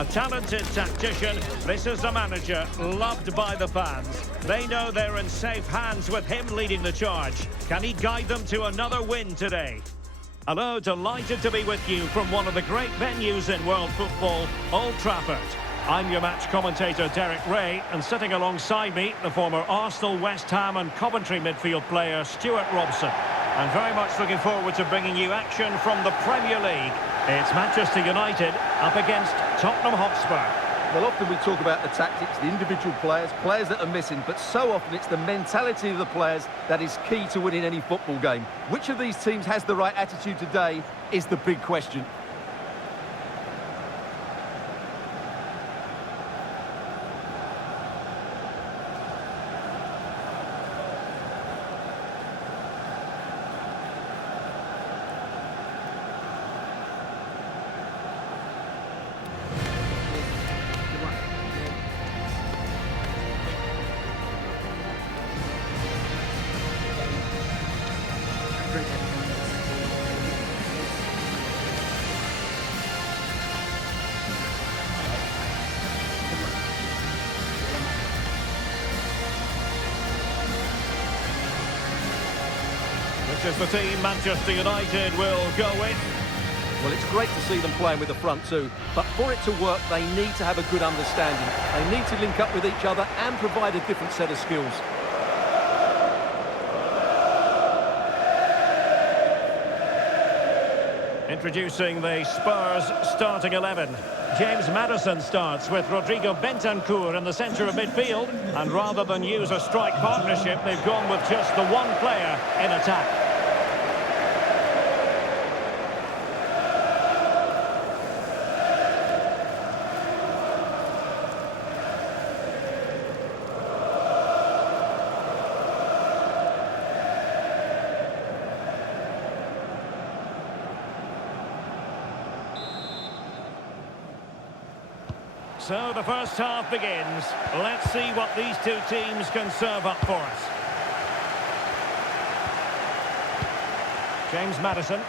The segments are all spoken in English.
A talented tactician, this is a manager loved by the fans. They know they're in safe hands with him leading the charge. Can he guide them to another win today? Hello, delighted to be with you from one of the great venues in world football, Old Trafford. I'm your match commentator Derek Ray, and sitting alongside me, the former Arsenal, West Ham and Coventry midfield player Stuart Robson. I'm very much looking forward to bringing you action from the Premier League. It's Manchester United up against Tottenham Hotspur. Well, often we talk about the tactics, the individual players that are missing, but so often it's the mentality of the players that is key to winning any football game. Which of these teams has the right attitude today is the big question. Which is the team Manchester United will go with. Well, it's great to see them playing with the front two, but for it to work, they need to have a good understanding. They need to link up with each other and provide a different set of skills. Introducing the Spurs starting 11. James Maddison starts with Rodrigo Bentancur in the centre of midfield, and rather than use a strike partnership, they've gone with just the one player in attack. So the first half begins. Let's see what these two teams can serve up for us. James Maddison.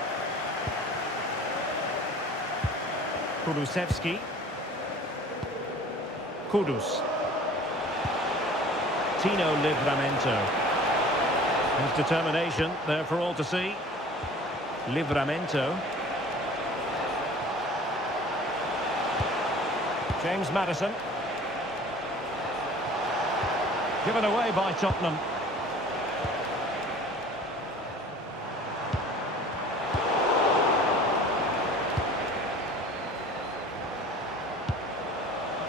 Kulusevski. Kudus. Tino Livramento. His determination there for all to see. Livramento. James Maddison. Given away by Tottenham.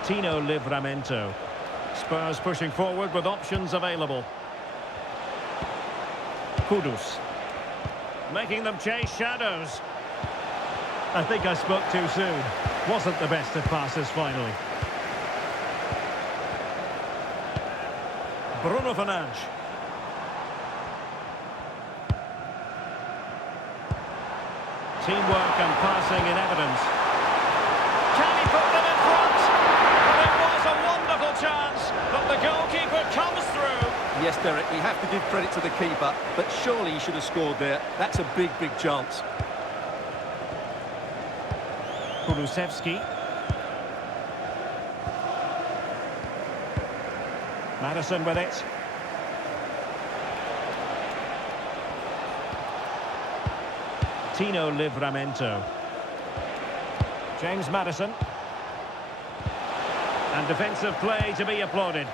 Tino Livramento. Spurs pushing forward with options available. Kudus. Making them chase shadows. I think I spoke too soon. Wasn't the best of passes finally. Bruno Fernandes. Teamwork and passing in evidence. Can he put them in front? It was a wonderful chance, but the goalkeeper comes through. Yes, Derek, we have to give credit to the keeper, but surely he should have scored there. That's a big, big chance. Kulusevski. Maddison with it. Tino Livramento. James Maddison. And defensive play to be applauded.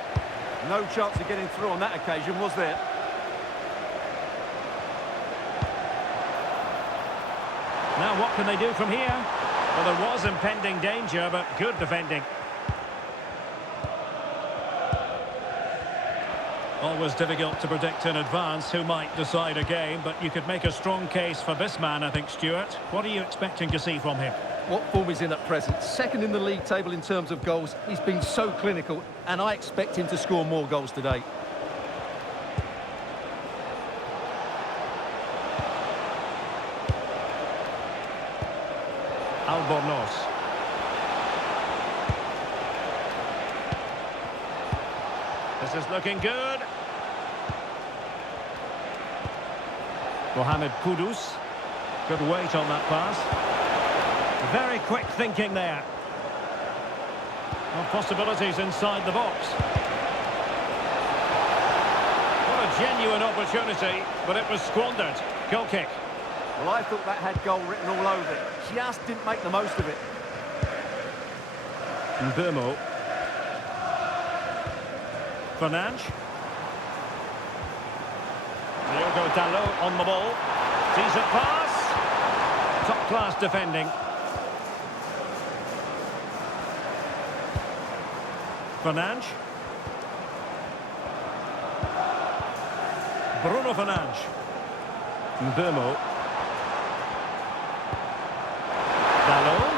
No chance of getting through on that occasion, was there? Now what can they do from here? Well, there was impending danger, but good defending. Always difficult to predict in advance who might decide a game, but you could make a strong case for this man, I think, Stuart. What are you expecting to see from him? What form is in at present? Second in the league table in terms of goals. He's been so clinical, and I expect him to score more goals today. Albornoz. This is looking good. Mohamed Kudus. Good weight on that pass. Very quick thinking there. Well, possibilities inside the box. What a genuine opportunity, but it was squandered. Goal kick. Well, I thought that had goal written all over it. Just didn't make the most of it. Mbermo. Fernandes. Diogo Dalot on the ball. Decent pass. Top-class defending. Fernandes. Bruno Fernandes. Mbermo. Dalot.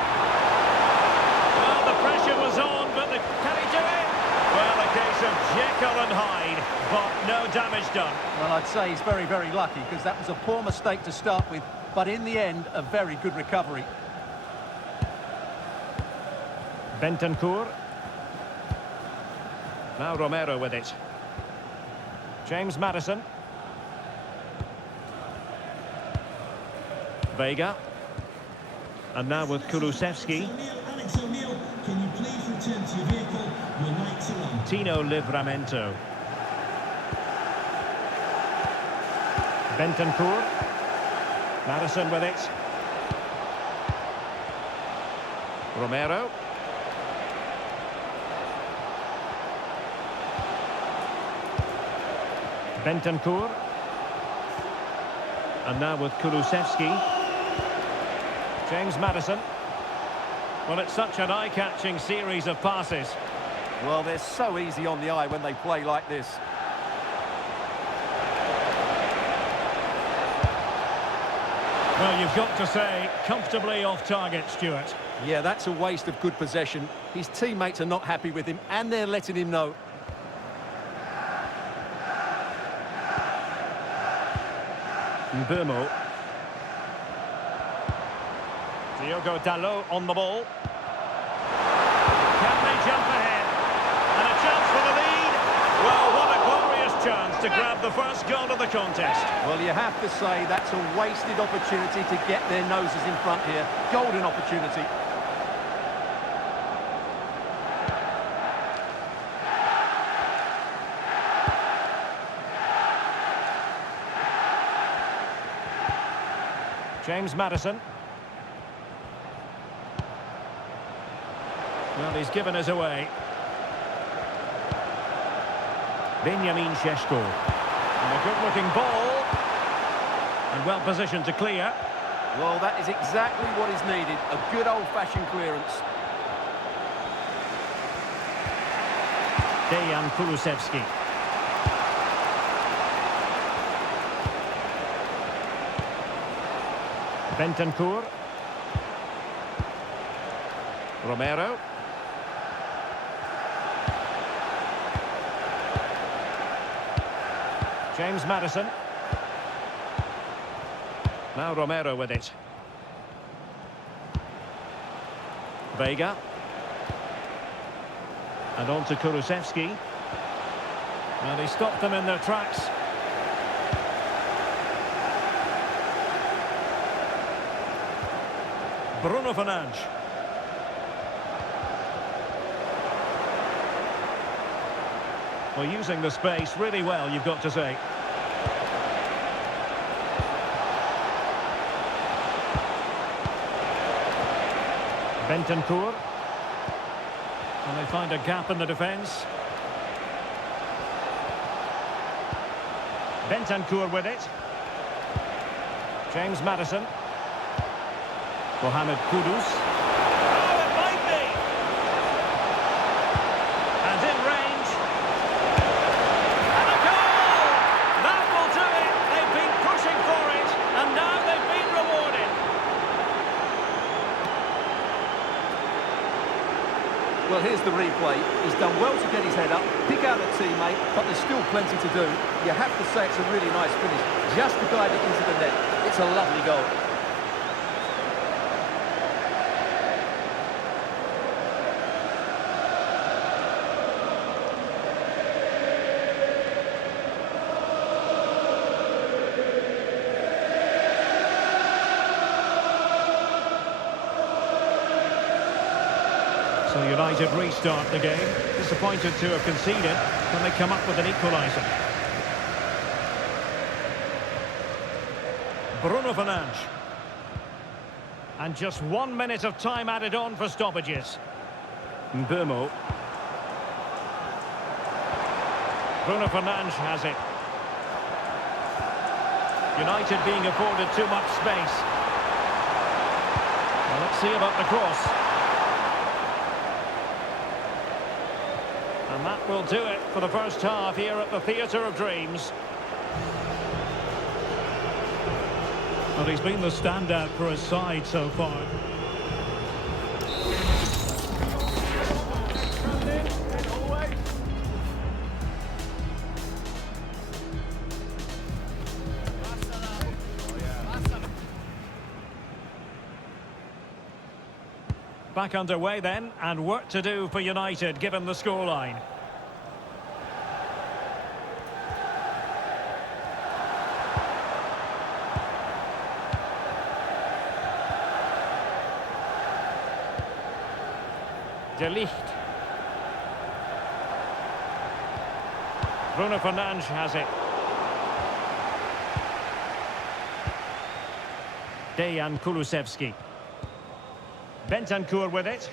Well, the pressure was on, but can he do it? Well, a case of Jekyll and Hyde, but no damage done. Well, I'd say he's very, very lucky, because that was a poor mistake to start with, but in the end, a very good recovery. Bentancur. Now Romero with it. James Maddison. Vega. And now with Kulusevski. Can you please return to your vehicle? Your lights are on. Tino Livramento. Bentancur. Maddison with it. Romero. Bentancur. And now with Kulusevski. James Maddison. Well, it's such an eye-catching series of passes. Well, they're so easy on the eye when they play like this. Well, you've got to say, comfortably off target, Stuart. Yeah, that's a waste of good possession. His teammates are not happy with him, and they're letting him know. Mbermo. Diogo Dalot on the ball. Can they jump ahead? And a chance for the lead. Well, what a glorious chance to grab the first goal of the contest. Well, you have to say that's a wasted opportunity to get their noses in front here. Golden opportunity. James Maddison. Well, he's given us away. Benjamin Šeško. And a good-looking ball. And well positioned to clear. Well, that is exactly what is needed. A good old-fashioned clearance. Dejan Kulusevski. Bentancur. Romero. James Maddison. Now Romero with it. Vega. And on to Kulusevski. And he stopped them in their tracks. Bruno Fernandes. Well, using the space really well, you've got to say. Bentancur. And they find a gap in the defence. Bentancur with it. James Maddison. Mohamed Kudus. Oh, it might be! And in range. And a goal! That will do it! They've been pushing for it, and now they've been rewarded. Well, here's the replay. He's done well to get his head up, pick out a teammate, but there's still plenty to do. You have to say it's a really nice finish. Just to guide it into the net. It's a lovely goal. So United United restart the game. Disappointed to have conceded. Can they come up with an equaliser? Bruno Fernandes. And just 1 minute of time added on for stoppages. Mbeumo. Bruno Fernandes has it. United being afforded too much space. Well, let's see about the cross. And that will do it for the first half here at the Theatre of Dreams. Well, he's been the standout for his side so far. Back underway then, and work to do for United given the scoreline. De Ligt. Bruno Fernandes has it. Dejan Kulusevski. Bentancur with it.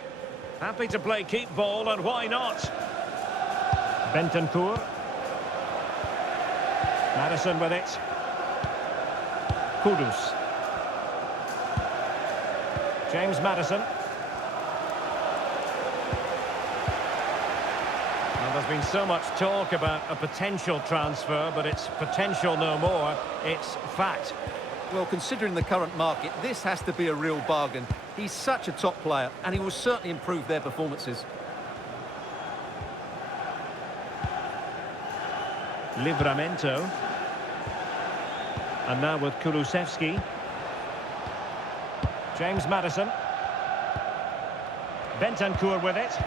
Happy to play keep ball, and why not? Bentancur. Maddison with it. Kudus. James Maddison. Well, there's been so much talk about a potential transfer, but it's potential no more. It's fact. Well, considering the current market, this has to be a real bargain. He's such a top player, and he will certainly improve their performances. Livramento. And now with Kulusevski. James Maddison. Bentancur with it.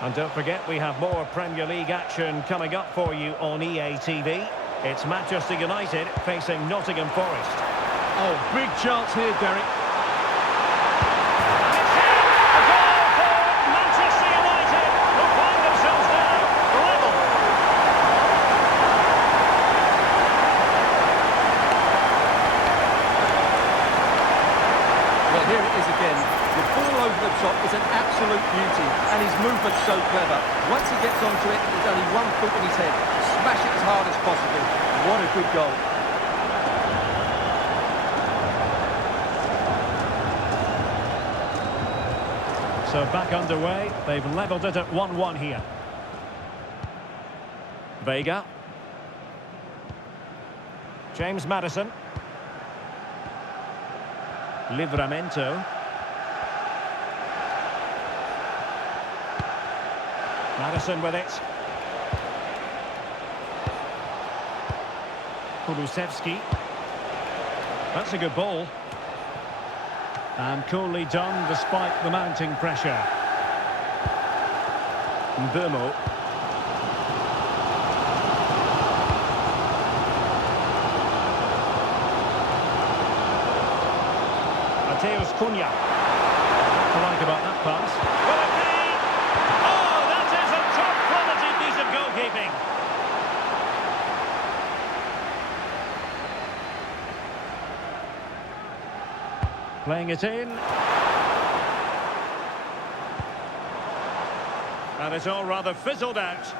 And don't forget, we have more Premier League action coming up for you on EA TV. It's Manchester United facing Nottingham Forest. Oh, big chance here, Derek. A goal for Manchester United, who find themselves now level. Well, here it is again. The ball over the top is an absolute beauty, and his movement's so clever. Once he gets onto it, there's only one foot in his head. Smash it as hard as possible. What a good goal. So back underway. They've levelled it at 1-1 here. Vega. James Maddison. Livramento. Maddison with it. Kulusevski. That's a good ball. And coolly done despite the mounting pressure. Mbeumo. Mateus Cunha. What to like about that pass? Will it be? Oh, that is a top-quality piece of goalkeeping. Playing it in. And it's all rather fizzled out.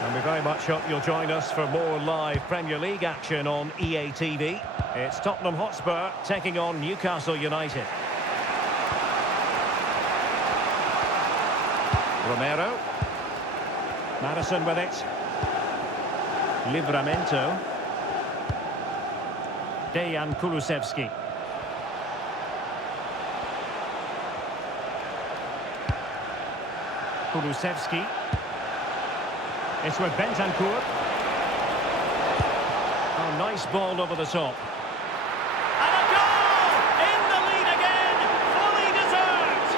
And we very much hope you'll join us for more live Premier League action on EA TV. It's Tottenham Hotspur taking on Newcastle United. Romero. Maddison with it. Livramento. Dejan Kulusevski. Kulusevski. It's with Bentancur. Oh, nice ball over the top. And a goal! In the lead again! Fully deserved!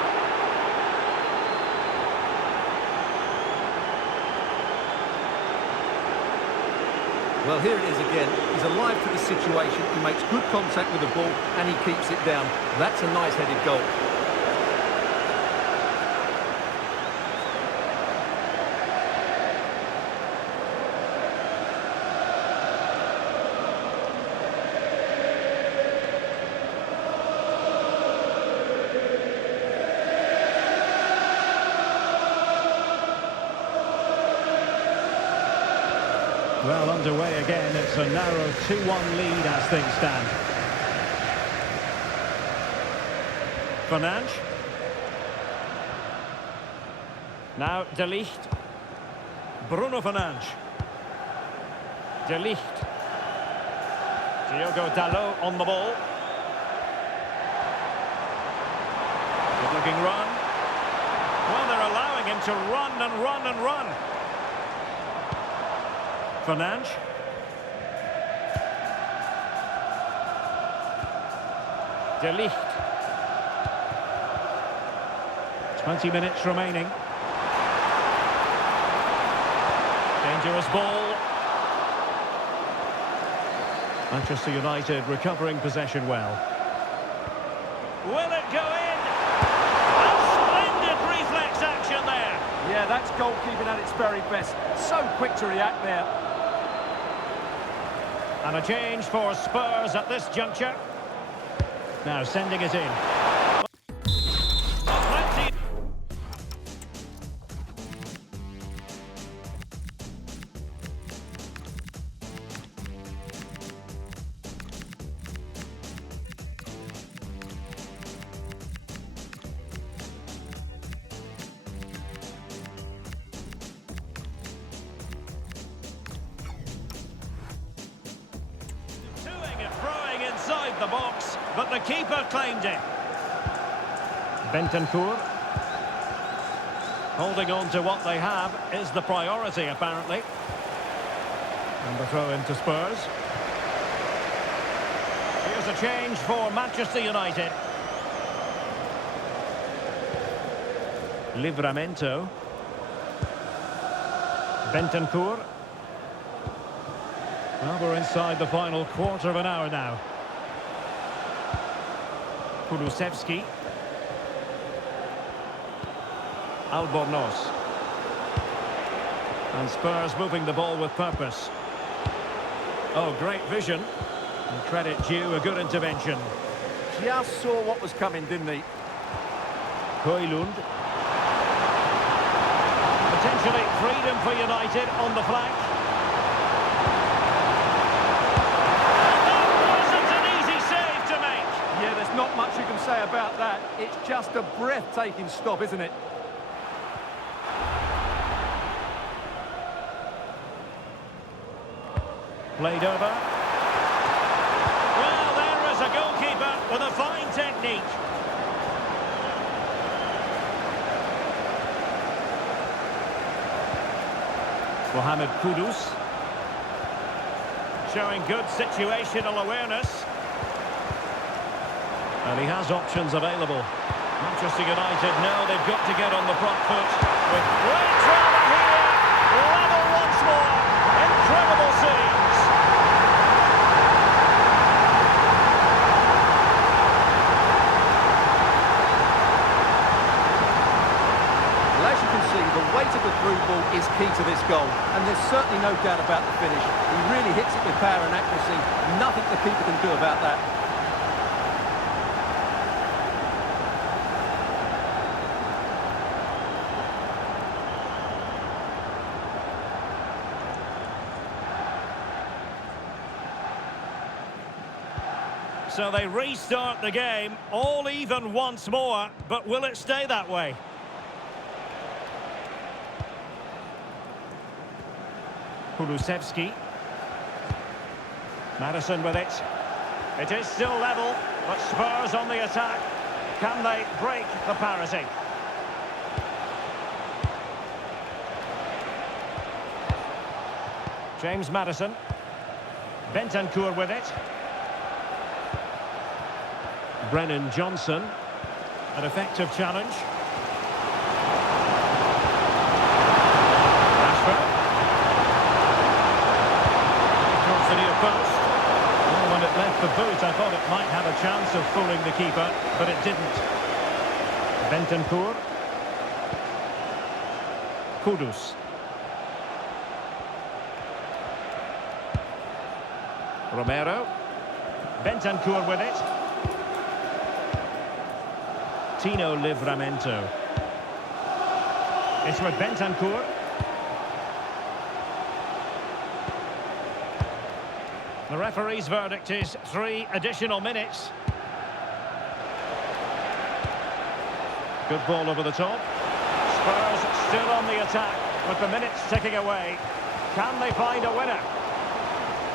Well, here it is again. He's alive to the situation. He makes good contact with the ball and he keeps it down. That's a nice headed goal. Well, underway again. It's a narrow 2-1 lead as things stand. Fernandes. Now De Ligt. Bruno Fernandes. De Ligt. Diogo Dalot on the ball. Good looking run. Well, they're allowing him to run and run and run. Fernandes. De Ligt. 20 minutes remaining. Dangerous ball. Manchester United recovering possession well. Will it go in? A splendid reflex action there. Yeah, that's goalkeeping at its very best. So quick to react there. And a change for Spurs at this juncture. Now sending it in. Plenty. Doing and throwing inside the box, but the keeper claimed it. Bentancur. Holding on to what they have is the priority, apparently. And the throw into Spurs. Here's a change for Manchester United. Livramento. Bentancur. Well, we're inside the final quarter of an hour now. Kulusevski. Albornoz. And Spurs moving the ball with purpose. Oh, great vision. And credit due, a good intervention. Just saw what was coming, didn't he? Højlund. Potentially freedom for United on the flank. That wasn't an easy save to make. Yeah, there's not much you can say about that. It's just a breathtaking stop, isn't it? Played over. Well, there is a goalkeeper with a fine technique. Mohamed Kudus. Showing good situational awareness. And he has options available. Manchester United know they've got to get on the front foot. With great drama here. Level once more. Incredible scenes. Well, as you can see, the weight of the through ball is key to this goal. And there's certainly no doubt about the finish. He really hits it with power and accuracy. Nothing the keeper can do about that. So they restart the game, all even once more, but will it stay that way? Kulusevski. Maddison with it. It is still level, but Spurs on the attack. Can they break the parity? James Maddison. Bentancur with it. Brennan Johnson. An effective challenge. Rashford. it might have a chance of fooling the keeper, but it didn't. Bentancur. Kudus. Romero. Bentancur with it. Tino Livramento. It's with Bentancur. The referee's verdict is 3 additional minutes. Good ball over the top. Spurs still on the attack with the minutes ticking away. Can they find a winner?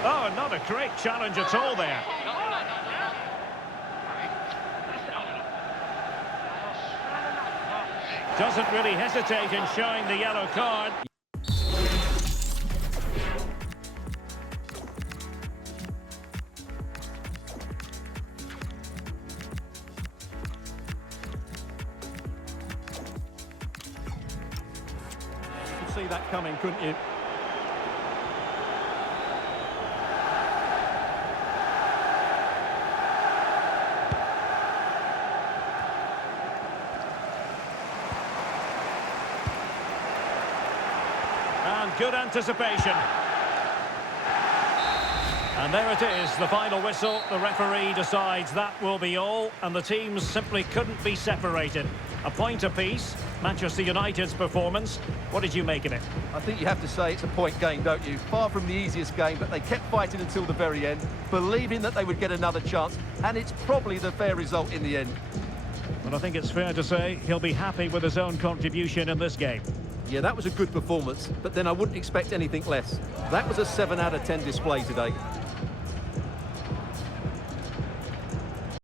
Oh, not a great challenge at all there. Doesn't really hesitate in showing the yellow card. You could see that coming, couldn't you? And good anticipation. And there it is, the final whistle. The referee decides that will be all, and the teams simply couldn't be separated. A point apiece. Manchester United's performance. What did you make of it? I think you have to say it's a point game, don't you? Far from the easiest game, but they kept fighting until the very end, believing that they would get another chance, and it's probably the fair result in the end. And I think it's fair to say he'll be happy with his own contribution in this game. Yeah, that was a good performance, but then I wouldn't expect anything less. That was a 7 out of 10 display today.